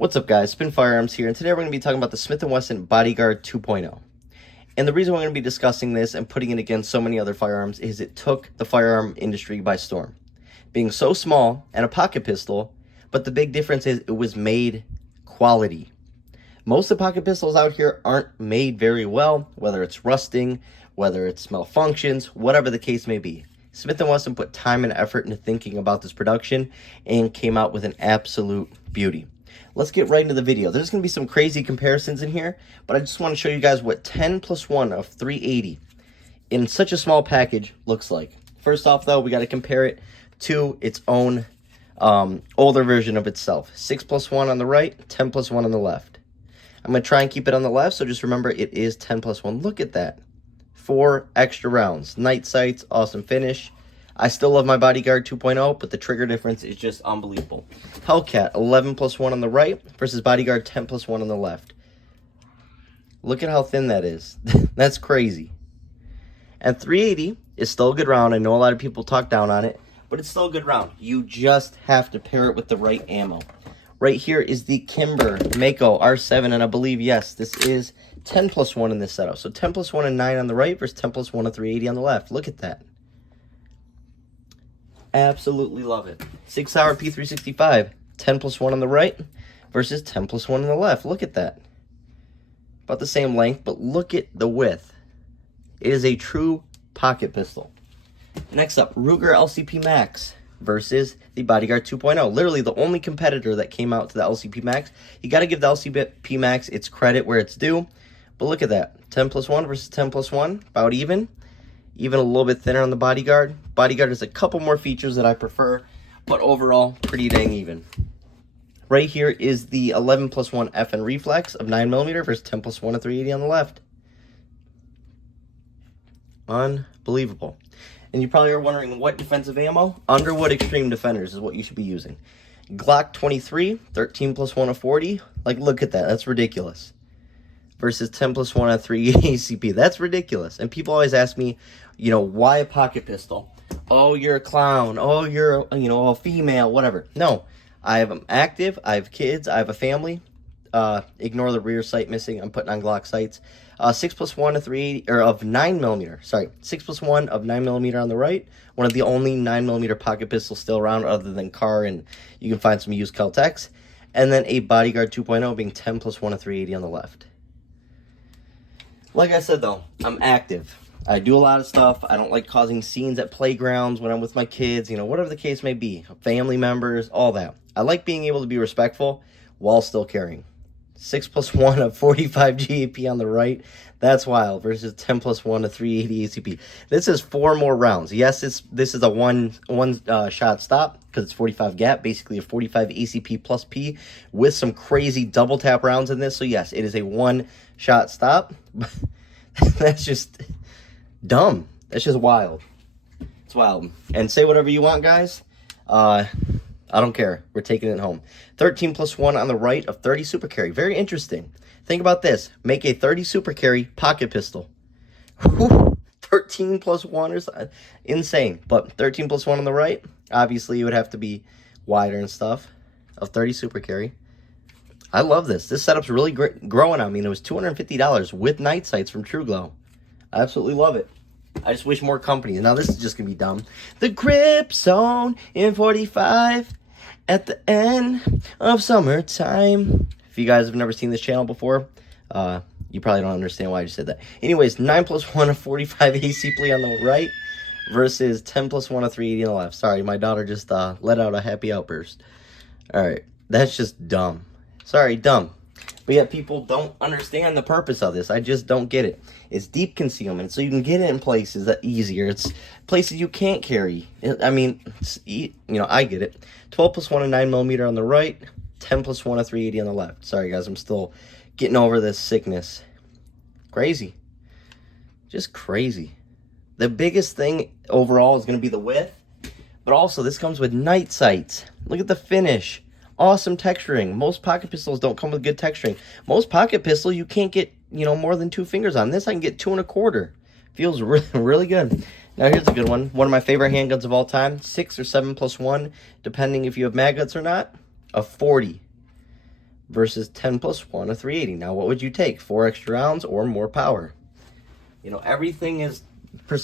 What's up, guys? Spin Firearms here, and today we're going to be talking about the Smith & Wesson Bodyguard 2.0. And the reason we're going to be discussing this and putting it against so many other firearms is it took the firearm industry by storm. Being so small and a pocket pistol, but the big difference is it was made quality. Most of the pocket pistols out here aren't made very well, whether it's rusting, whether it's malfunctions, whatever the case may be. Smith & Wesson put time and effort into thinking about this production and came out with an absolute beauty. Let's get right into the video. There's going to be some crazy comparisons in here, but I just want to show you guys what 10 plus 1 of 380 in such a small package looks like. First off, though, we got to compare it to its own older version of itself. 6 plus 1 on the right, 10 plus 1 on the left. I'm going to try and keep it on the left, so just remember it is 10 plus 1. Look at that. 4 extra rounds. Night sights, awesome finish. I still love my Bodyguard 2.0, but the trigger difference is just unbelievable. Hellcat, 11 plus 1 on the right versus Bodyguard 10 plus 1 on the left. Look at how thin that is. That's crazy. And 380 is still a good round. I know a lot of people talk down on it, but it's still a good round. You just have to pair it with the right ammo. Right here is the Kimber Mako R7, and I believe, yes, this is 10 plus 1 in this setup. So 10 plus 1 and 9 on the right versus 10 plus 1 and 380 on the left. Look at that. Absolutely love it. 6 Hour P365, 10 plus 1 on the right versus 10 plus 1 on the left. Look at that. About the same length, but look at the width. It is a true pocket pistol. Next up, Ruger LCP Max versus the Bodyguard 2.0. Literally the only competitor that came out to the LCP Max. You got to give the LCP Max its credit where it's due. But look at that. 10 plus 1 versus 10 plus 1. About even. Even a little bit thinner on the Bodyguard. Bodyguard has a couple more features that I prefer, but overall, pretty dang even. Right here is the 11 plus 1 FN Reflex of 9mm versus 10 plus 1 of 380 on the left. Unbelievable. And you probably are wondering what defensive ammo? Underwood Extreme Defenders is what you should be using. Glock 23, 13 plus 1 of 40. Like, look at that. That's ridiculous. Versus 10 plus 1 of 380 ACP. That's ridiculous. And people always ask me, you know, why a pocket pistol? Oh, you're a clown. Oh, you're, a female, whatever. No, I'm active. I have kids. I have a family. Ignore the rear sight missing. I'm putting on Glock sights. 6 plus 1 of 380, or of 9mm. Sorry, 6 plus 1 of 9mm on the right. One of the only 9mm pocket pistols still around other than Car, and you can find some used Kel-Tecs. And then a Bodyguard 2.0 being 10 plus 1 of 380 on the left. Like I said, though, I'm active. I do a lot of stuff. I don't like causing scenes at playgrounds when I'm with my kids, whatever the case may be. Family members, all that. I like being able to be respectful while still carrying. 6 plus 1 of 45 GAP on the right. That's wild. Versus 10 plus 1 of 380 ACP. This is 4 more rounds. Yes, this is a one shot stop because it's 45 gap. Basically a 45 ACP plus P with some crazy double tap rounds in this. So yes, it is a one shot stop. That's just dumb. That's just wild. It's wild. And say whatever you want, guys. I don't care. We're taking it home. 13 plus 1 on the right of 30 Super Carry. Very interesting. Think about this. Make a 30 Super Carry pocket pistol. Whew. 13 plus 1 is insane. But 13 plus 1 on the right, obviously it would have to be wider and stuff. Of 30 Super Carry. I love this. This setup's really growing on me. And it was $250 with night sights from TrueGlow. I absolutely love it. I just wish more companies. Now this is just going to be dumb. The grip zone in 45 at the end of summertime. If you guys have never seen this channel before, you probably don't understand why I just said that. Anyways, 9 plus 1 of 45 AC play on the right versus 10 plus 1 of 380 on the left. Sorry, my daughter just let out a happy outburst. All right, that's just dumb. Sorry, dumb. But yet people don't understand the purpose of this. I just don't get it. It's deep concealment, so you can get it in places that easier. It's places you can't carry. I mean, I get it. 12 plus 1 of 9mm on the right, 10 plus 1 of 380 on the left. Sorry, guys, I'm still getting over this sickness. Crazy. Just crazy. The biggest thing overall is going to be the width, but also this comes with night sights. Look at the finish. Awesome texturing. Most pocket pistols don't come with good texturing. Most pocket pistols you can't get, more than 2 fingers on. This I can get 2 1/4. Feels really, really good. Now here's a good one. One of my favorite handguns of all time. 6 or 7 plus 1, depending if you have mag guts or not, of 40. versus 10 plus 1, a 380. Now, what would you take? 4 extra rounds or more power? You know, everything is,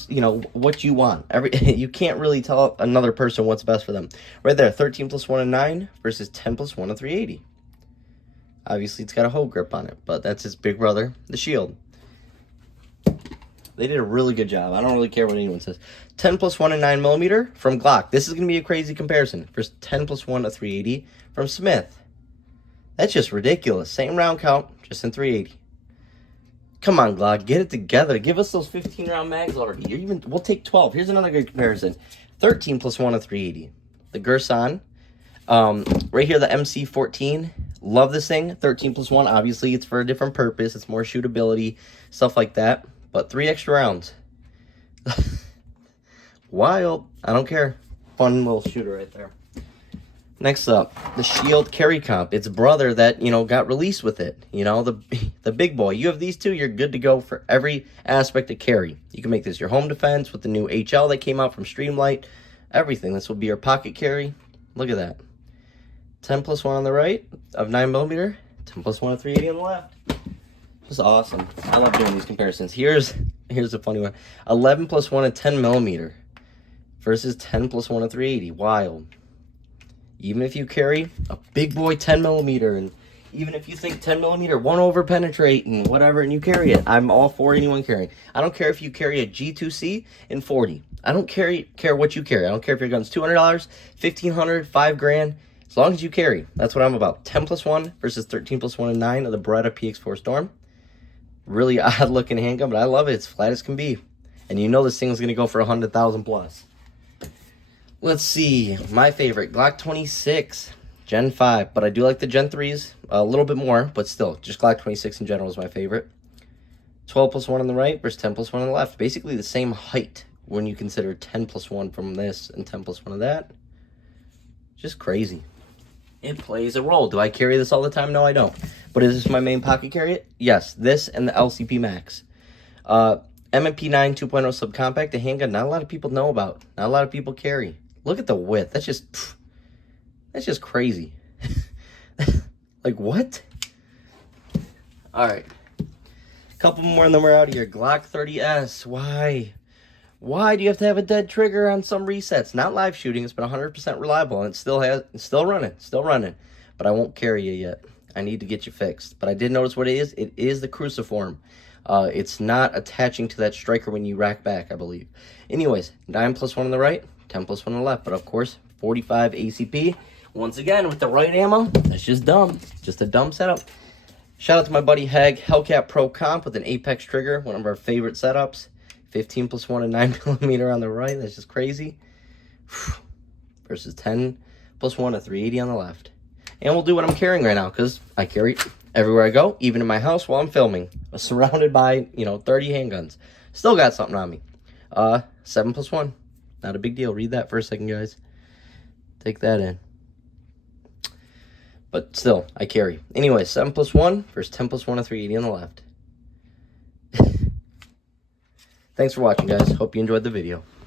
you know, what you want. You can't really tell another person what's best for them. Right there, 13 plus 1, a 9 versus 10 plus 1, a 380. Obviously, it's got a hoe grip on it, but that's his big brother, the Shield. They did a really good job. I don't really care what anyone says. 10 plus 1, a 9mm from Glock. This is going to be a crazy comparison. Versus 10 plus 1, a 380 from Smith. That's just ridiculous. Same round count, just in 380. Come on, Glock, get it together. Give us those 15-round mags already. We'll take 12. Here's another good comparison. 13 plus 1, a 380. The Gerson. Right here, the MC14. Love this thing. 13 plus 1. Obviously, it's for a different purpose. It's more shootability, stuff like that. But 3 extra rounds. Wild. I don't care. Fun little shooter right there. Next up, the Shield Carry Comp. It's brother that, you know, got released with it. You know, the big boy. You have these two, you're good to go for every aspect of carry. You can make this your home defense with the new HL that came out from Streamlight. Everything. This will be your pocket carry. Look at that. 10 plus 1 on the right of 9mm. 10 plus 1 of 380 on the left. Just awesome. I love doing these comparisons. Here's a funny one. 11 plus 1 of 10mm versus 10 plus 1 of 380. Wild. Even if you carry a big boy 10mm, and even if you think 10mm won't over penetrate and whatever, and you carry it, I'm all for anyone carrying. I don't care if you carry a G2C in 40. I don't care what you carry. I don't care if your gun's $200, $1,500, $5,000. As long as you carry, that's what I'm about. 10 plus 1 versus 13 plus 1 and 9 of the Beretta PX4 Storm. Really odd looking handgun, but I love it. It's flat as can be. And you know this thing is going to go for 100,000 plus. Let's see. My favorite, Glock 26, Gen 5. But I do like the Gen 3s a little bit more, but still, just Glock 26 in general is my favorite. 12 plus 1 on the right versus 10 plus 1 on the left. Basically the same height when you consider 10 plus 1 from this and 10 plus 1 of that. Just crazy. It plays a role. Do I carry this all the time? No, I don't. But is this my main pocket carry? Yes, this and the LCP Max. M&P 9 2.0 subcompact, a handgun not a lot of people know about. Not a lot of people carry. Look at the width. That's just crazy. Like, what? All right. A couple more and then we're out of here. Glock 30S. Why? Why do you have to have a dead trigger on some resets? Not live shooting. It's been 100% reliable, and it's still running. But I won't carry you yet. I need to get you fixed. But I did notice what it is. It is the cruciform. It's not attaching to that striker when you rack back, I believe. Anyways, 9 plus 1 on the right, 10 plus 1 on the left. But of course, 45 ACP. Once again, with the right ammo, that's just dumb. Just a dumb setup. Shout out to my buddy Heg, Hellcat Pro Comp with an Apex trigger, one of our favorite setups. 15 plus 1 and 9mm on the right. That's just crazy. Versus 10 plus 1 and 380 on the left. And we'll do what I'm carrying right now, because I carry everywhere I go, even in my house while I'm filming. I'm surrounded by, 30 handguns. Still got something on me. 7 plus 1. Not a big deal. Read that for a second, guys. Take that in. But still, I carry. Anyway, 7 plus 1 versus 10 plus 1 and 380 on the left. Thanks for watching, guys. Hope you enjoyed the video.